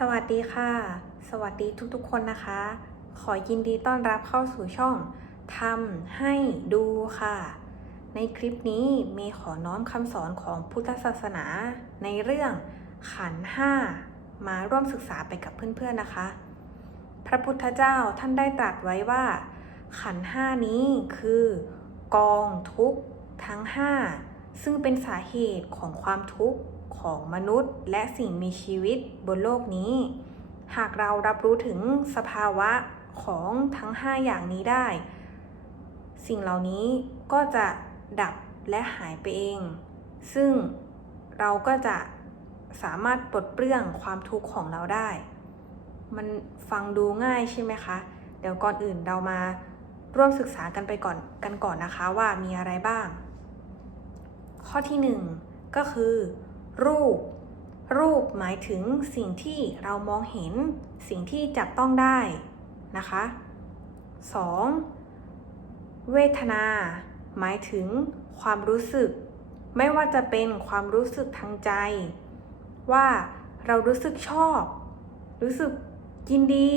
สวัสดีค่ะ สวัสดีทุกๆคนนะคะ ขอยินดีต้อนรับเข้าสู่ช่องทำให้ดูค่ะ ในคลิปนี้เมย์ขอน้อมคำสอนของพุทธศาสนา ในเรื่องขันห้ามาร่วมศึกษาไปกับเพื่อนๆนะคะ พระพุทธเจ้าท่านได้ตรัสไว้ว่า ขันห้านี้คือกองทุกข์ทั้งห้าซึ่งเป็นสาเหตุของความทุกข์ ของมนุษย์ และสิ่งมีชีวิตบนโลกนี้ หากเรารับรู้ถึงสภาวะของทั้ง 5 อย่างนี้ได้ สิ่งเหล่านี้ก็จะดับและหายไปเอง ซึ่งเราก็จะสามารถปลดเปลื้องความทุกข์ของเราได้ มันฟังดูง่ายใช่ไหมคะ เดี๋ยวก่อนอื่นเรามาร่วมศึกษากันไปก่อนกันก่อนนะคะว่ามีอะไรบ้าง ข้อที่หนึ่งก็คือ รูป รูปหมายถึงสิ่งที่เรามองเห็น สิ่งที่จับต้องได้นะคะ 2. เวทนา หมายถึงความรู้สึก ไม่ว่าจะเป็นความรู้สึกทางใจ ว่าเรารู้สึกชอบ รู้สึกยินดี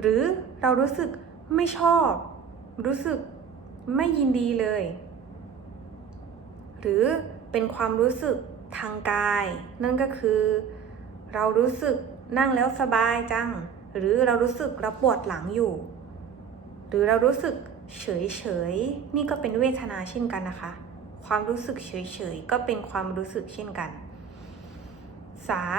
หรือเรารู้สึกไม่ชอบ รู้สึกไม่ยินดีเลย หรือเป็นความรู้สึก ทางกาย นั่นก็คือ เรารู้สึกนั่งแล้วสบายจัง หรือเรารู้สึกเราปวดหลังอยู่ หรือเรารู้สึกเฉยเฉยนี่ก็เป็นเวทนาเช่นกันนะคะ ความรู้สึกเฉยเฉยก็เป็นความรู้สึกเช่นกัน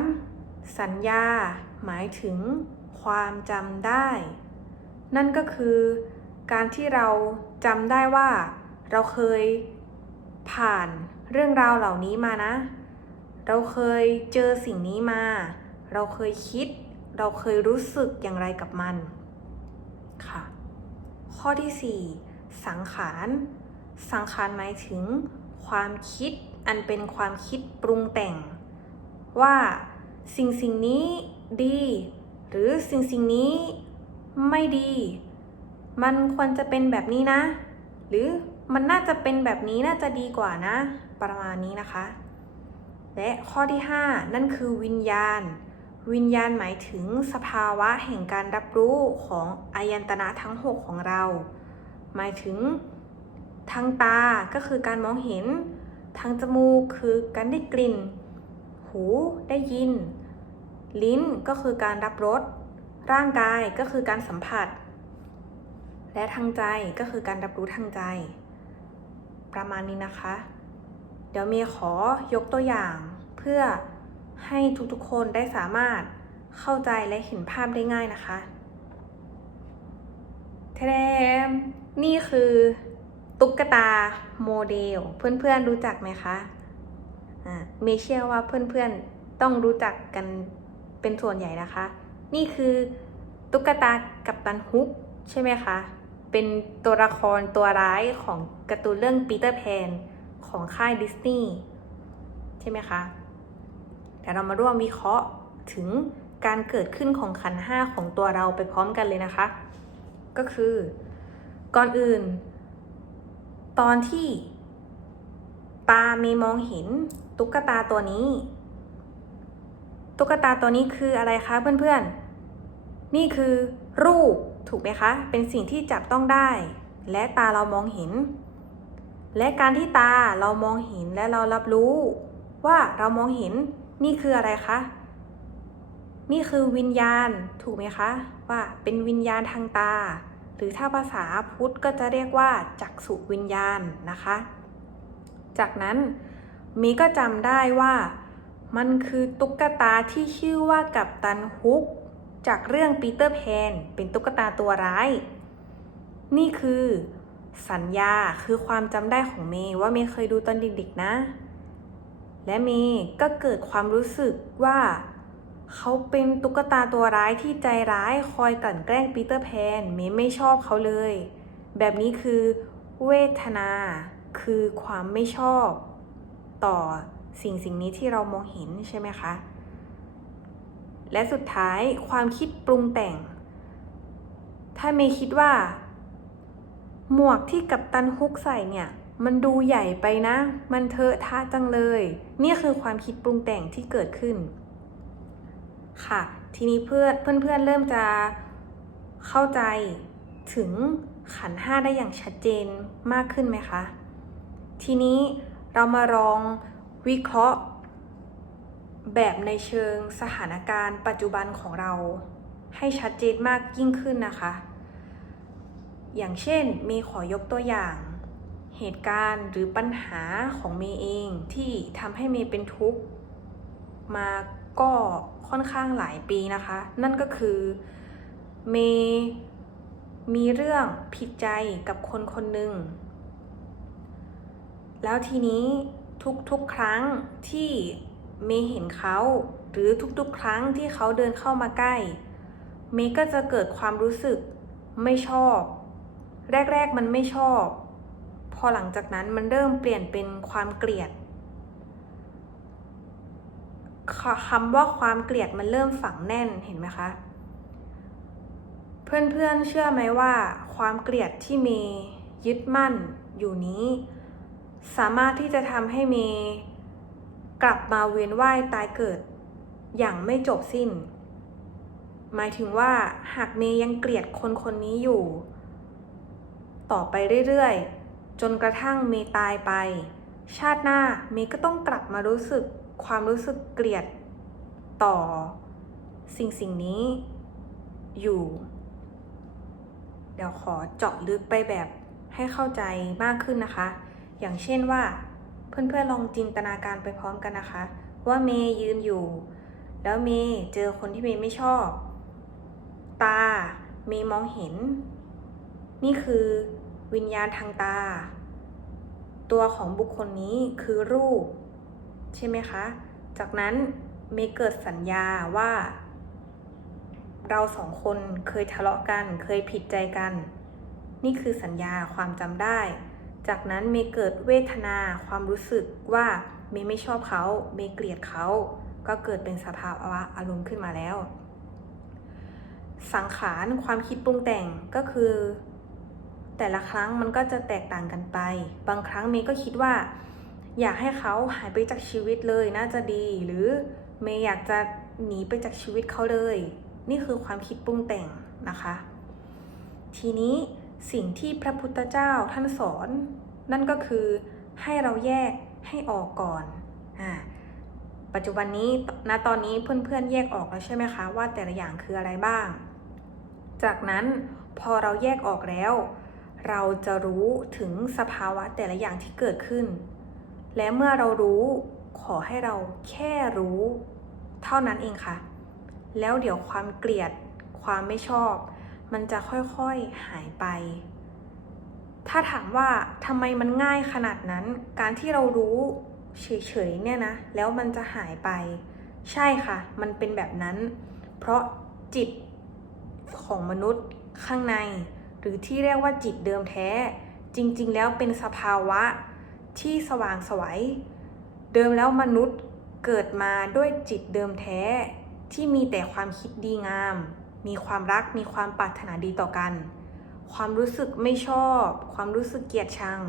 3. สัญญา หมายถึงความจำได้ นั่นก็คือ การที่เราจำได้ว่า เราเคย ผ่านเรื่องราวเหล่านี้มานะ เราเคยเจอสิ่งนี้มา เราเคยคิด เราเคยรู้สึกอย่างไรกับมัน ค่ะ ข้อที่ 4 สังขาร สังขารหมายถึง ความคิดอันเป็นความคิดปรุงแต่ง ว่าสิ่งสิ่งนี้ดี หรือสิ่งสิ่งนี้ไม่ดี มันควรจะเป็นแบบนี้นะ หรือ มันน่าจะเป็นแบบนี้น่าจะดีกว่านะ ประมาณนี้นะคะ และข้อที่ 5 นั่นคือวิญญาณ วิญญาณหมายถึงสภาวะแห่งการรับรู้ของอายันตนะทั้ง 6 ของเรา หมายถึงทางตาก็คือการมองเห็น ทางจมูกคือการได้กลิ่น หูได้ยิน ลิ้นก็คือการรับรส ร่างกายก็คือการสัมผัส และทางใจก็คือการรับรู้ทางใจ ประมาณนี้นะคะ เดี๋ยวเมย์ขอยกตัวอย่างเพื่อให้ทุกๆคนได้สามารถเข้าใจและเห็นภาพได้ง่ายนะคะแทมนี่คือ ตุ๊กตาโมเดล เพื่อนๆรู้จักไหมคะอ่าเมเชื่อว่าเพื่อนๆต้องรู้จักกันเป็นส่วนใหญ่นะคะ นี่คือตุ๊กตากับตันฮุกใช่ไหมคะ เป็นตัวละครตัวร้ายของการ์ตูนเรื่องปีเตอร์แพนของค่ายดิสนีย์ใช่ไหมคะเดี๋ยวเรามาร่วมวิเคราะห์ถึงการเกิดขึ้นของขันห้าของตัวเราไปพร้อมกันเลยนะคะ ก็คือ ก่อนอื่น ตอนที่ตาเมมองเห็นตุ๊กตาตัวนี้ ตุ๊กตาตัวนี้คืออะไรคะเพื่อนๆ นี่คือรูป ถูกไหมคะ เป็นสิ่งที่จับต้องได้ และตาเรามองเห็น และการที่ตาเรามองเห็นและเรารับรู้ ว่าเรามองเห็นนี่คืออะไรคะ นี่คือวิญญาณถูกไหมคะ ว่าเป็นวิญญาณทางตา หรือถ้าภาษาพุทธก็จะเรียกว่าจักษุวิญญาณนะคะ จากนั้นมีก็จำได้ว่า มันคือตุ๊กตาที่ชื่อว่ากับตันฮุก จากเรื่องปีเตอร์แพนเป็นตุ๊กตาตัวร้าย นี่คือ สัญญาคือความจำได้ของเมย์ว่าเมย์เคยดูตอนเด็กๆนะ และเมย์ก็เกิดความรู้สึกว่า เขาเป็นตุ๊กตาตัวร้ายที่ใจร้ายคอยกลั่นแกล้งปีเตอร์แพนเมย์ไม่ชอบเขาเลย แบบนี้คือเวทนาคือความไม่ชอบ ต่อสิ่งสิ่งนี้ที่เรามองเห็นใช่ไหมคะ และสุดท้ายความคิดปรุงแต่ง ถ้าเมย์คิดว่า หมวกที่กัปตันฮุกใส่เนี่ย มันดูใหญ่ไปนะ มันเทอะทะจังเลย นี่คือความคิดปรุงแต่งที่เกิดขึ้น ค่ะ ทีนี้เพื่อนเพื่อนเพื่อนเริ่มจะเข้าใจถึงขันห้าได้อย่างชัดเจนมากขึ้นไหมคะ ทีนี้เรามาลองวิเคราะห์ แบบในเชิงสถานการณ์ปัจจุบันของเรา ให้ชัดเจนมากยิ่งขึ้นนะคะ อย่างเช่นเมย์ขอยกตัวอย่าง เหตุการณ์หรือปัญหาของเมย์เองที่ทำให้เมย์เป็นทุกข์มาก็ค่อนข้างหลายปีนะคะ นั่นก็คือเมย์มีเรื่องผิดใจกับคนคนหนึ่ง แล้วทีนี้ทุกๆครั้งที่ เมย์เห็นเขาหรือทุกๆ ครั้งที่เขาเดินเข้ามาใกล้ เมย์ก็จะเกิดความรู้สึก ไม่ชอบ แรก ๆ มันไม่ชอบ พอหลังจากนั้นมันเริ่มเปลี่ยนเป็นความเกลียดคำว่าความเกลียดมันเริ่มฝังแน่นเห็นไหมคะ เพื่อนๆเชื่อไหมว่า ความเกลียดที่เมย์ยึดมั่นอยู่นี้ สามารถที่จะทำให้เมย์ กลับมาเวียนว่ายตายเกิด อย่างไม่จบสิ้น หมายถึงว่าหากเมย์ยังเกลียดคนคนนี้อยู่ ต่อไปเรื่อยๆ จนกระทั่งเมย์ตายไป ชาติหน้าเมย์ก็ต้องกลับมารู้สึกความรู้สึกเกลียดต่อ สิ่งสิ่งนี้ อยู่ เดี๋ยวขอเจาะลึกไปแบบให้เข้าใจมากขึ้นนะคะ อย่างเช่นว่า เพื่อนๆลองจินตนาการไปพร้อมกันนะคะ ว่าเมย์ยืนอยู่ แล้วเมย์เจอคนที่เมย์ไม่ชอบ ตาเมย์มองเห็น นี่คือวิญญาณทางตา ตัวของบุคคลนี้คือรูป ใช่ไหมคะ จากนั้นเมย์เกิดสัญญาว่า เราสองคนเคยทะเลาะกัน เคยผิดใจกัน นี่คือสัญญาความจำได้ จากนั้นเมย์เกิดเวทนาความรู้สึกว่าเมย์ไม่ชอบเขาเมย์เกลียดเขา ก็เกิดเป็นสภาวะอารมณ์ขึ้นมาแล้ว สังขารความคิดปรุงแต่งก็คือ แต่ละครั้งมันก็จะแตกต่างกันไป บางครั้งเมย์ก็คิดว่า อยากให้เขาหายไปจากชีวิตเลยน่าจะดี หรือเมย์อยากจะหนีไปจากชีวิตเขาเลย นี่คือความคิดปรุงแต่งนะคะ ทีนี้ สิ่งที่พระพุทธเจ้าท่านสอน นั่นก็คือให้เราแยกให้ออกก่อนอ่าปัจจุบันนี้ณตอนนี้เพื่อนๆแยกออกแล้วใช่ไหมคะว่าแต่ละอย่างคืออะไรบ้าง จากนั้นพอเราแยกออกแล้ว เราจะรู้ถึงสภาวะแต่ละอย่างที่เกิดขึ้น และเมื่อเรารู้ขอให้เราแค่รู้ เท่านั้นเองค่ะ แล้วเดี๋ยวความเกลียดความไม่ชอบ มันจะค่อยๆหายไป ถ้าถามว่าทำไมมันง่ายขนาดนั้น การที่เรารู้เฉยๆเนี่ยนะ แล้วมันจะหายไป ใช่ค่ะ มันเป็นแบบนั้น เพราะจิตของมนุษย์ข้างใน หรือที่เรียกว่าจิตเดิมแท้ จริงๆ แล้วเป็นสภาวะที่สว่างสวยเดิมแล้วมนุษย์เกิดมาด้วยจิตเดิมแท้ที่มีแต่ความคิดดีงาม มีความรักมีความปรารถนาดีต่อกัน ความรู้สึกไม่ชอบ ความรู้สึกเกลียดชัง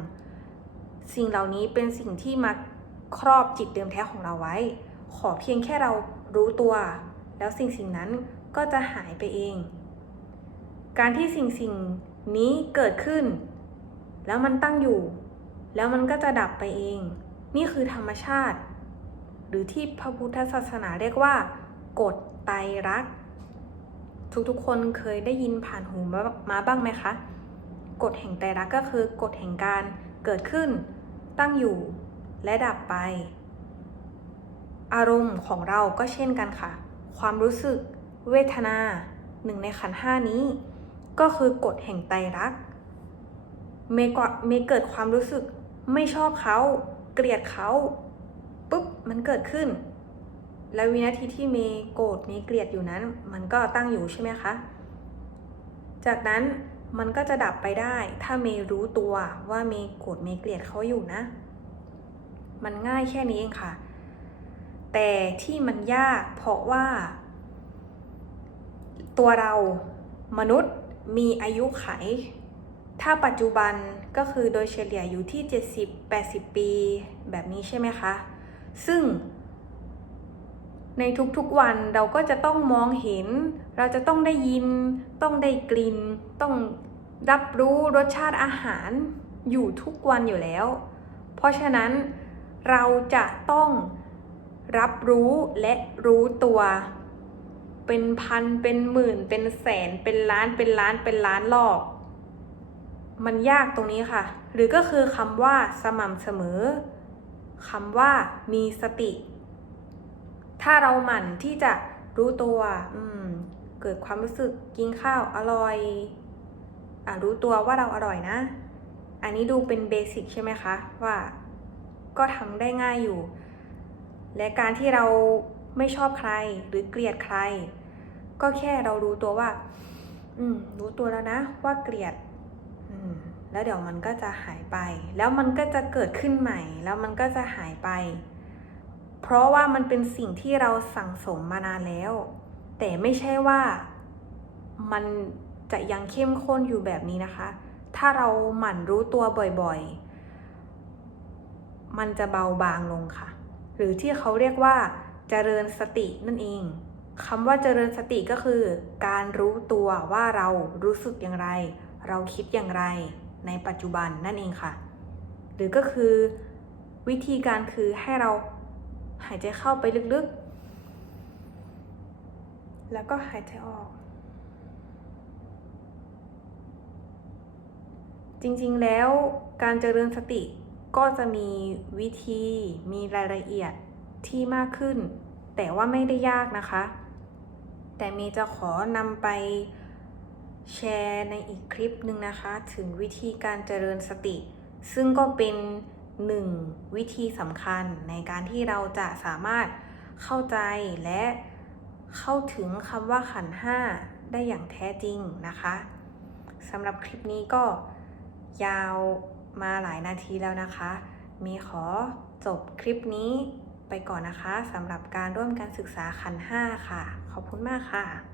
สิ่งเหล่านี้เป็นสิ่งที่มาครอบจิตเดิมแท้ของเราไว้ ขอเพียงแค่เรารู้ตัว แล้วสิ่งสิ่งนั้นก็จะหายไปเอง การที่สิ่งสิ่งนี้เกิดขึ้น แล้วมันตั้งอยู่ แล้วมันก็จะดับไปเอง นี่คือธรรมชาติ หรือที่พระพุทธศาสนาเรียกว่ากฎไตรลักษณ์ ทุกๆ คนเคยได้ยินผ่านหูมามาบ้างไหมคะ กฎแห่งไตรลักษณ์ก็คือกฎแห่งการเกิดขึ้น ตั้งอยู่ และดับไป อารมณ์ของเราก็เช่นกันค่ะ ความรู้สึก เวทนาหนึ่งในขันห้านี้ ก็คือกฎแห่งไตรลักษณ์เมก็เมเกิดความรู้สึกไม่ชอบเขา เกลียดเขาปุ๊บมันเกิดขึ้น แล้ววินาทีที่เมย์โกรธเมย์เกลียดอยู่นั้น มันก็ตั้งอยู่ใช่ไหมคะ จากนั้นมันก็จะดับไปได้ ถ้าเมย์รู้ตัวว่าเมย์โกรธเมย์เกลียดเขาอยู่นะ มันง่ายแค่นี้เองค่ะ แต่ที่มันยากเพราะว่า ตัวเรามนุษย์มีอายุไข ถ้าปัจจุบันก็คือโดยเฉลี่ยอยู่ที่ 70-80 ปี แบบนี้ใช่ไหมคะ ซึ่ง ในทุกๆวันเราก็จะต้องมองเห็น เราจะต้องได้ยิน ต้องได้กลิ่น ต้องรับรู้รสชาติอาหารอยู่ทุกวันอยู่แล้ว เพราะฉะนั้นเราจะต้องรับรู้และรู้ตัว เป็นพันเป็นหมื่น เป็นแสนเป็นล้านเป็นล้านเป็นล้านรอบ มันยากตรงนี้ค่ะ หรือก็คือคำว่าสม่ำเสมอคำว่ามีสติ ถ้าเราหมั่นที่จะรู้ตัวอืมเกิดความรู้สึกกินข้าวอร่อยอะรู้ตัวว่าเราอร่อยนะ อันนี้ดูเป็นเบสิกใช่ไหมคะว่าก็ทำได้ง่ายอยู่ และการที่เราไม่ชอบใครหรือเกลียดใคร ก็แค่เรารู้ตัวว่า อืม รู้ตัวแล้วนะ ว่าเกลียด อืม แล้วเดี๋ยวมันก็จะหายไป แล้วมันก็จะเกิดขึ้นใหม่ แล้วมันก็จะหายไป เพราะว่ามันเป็นสิ่งที่เราสั่งสมมานานแล้ว แต่ไม่ใช่ว่ามันจะยังเข้มข้นอยู่แบบนี้นะคะ ถ้าเราหมั่นรู้ตัวบ่อยๆ มันจะเบาบางลงค่ะ หรือที่เขาเรียกว่าเจริญสตินั่นเองคำว่าเจริญสติก็คือ การรู้ตัวว่าเรารู้สึกอย่างไร เราคิดอย่างไรในปัจจุบันนั่นเองค่ะ หรือก็คือวิธีการคือให้เรา หายใจเข้าไปลึกๆ แล้วก็หายใจออก จริงๆแล้วการเจริญสติก็จะมีวิธีมีรายละเอียดที่มากขึ้น แต่ว่าไม่ได้ยากนะคะ แต่มีจะขอนำไปแชร์ในอีกคลิปหนึ่งนะคะ ถึงวิธีการเจริญสติ ซึ่งก็เป็น หนึ่งวิธีสำคัญในการที่เราจะสามารถเข้าใจและเข้าถึงคำว่าขันห้าได้อย่างแท้จริงนะคะสำหรับคลิปนี้ก็ยาวมาหลายนาทีแล้วนะคะ มีขอจบคลิปนี้ไปก่อนนะคะสำหรับการร่วมการศึกษาขันห้าค่ะ ขอบคุณมากค่ะ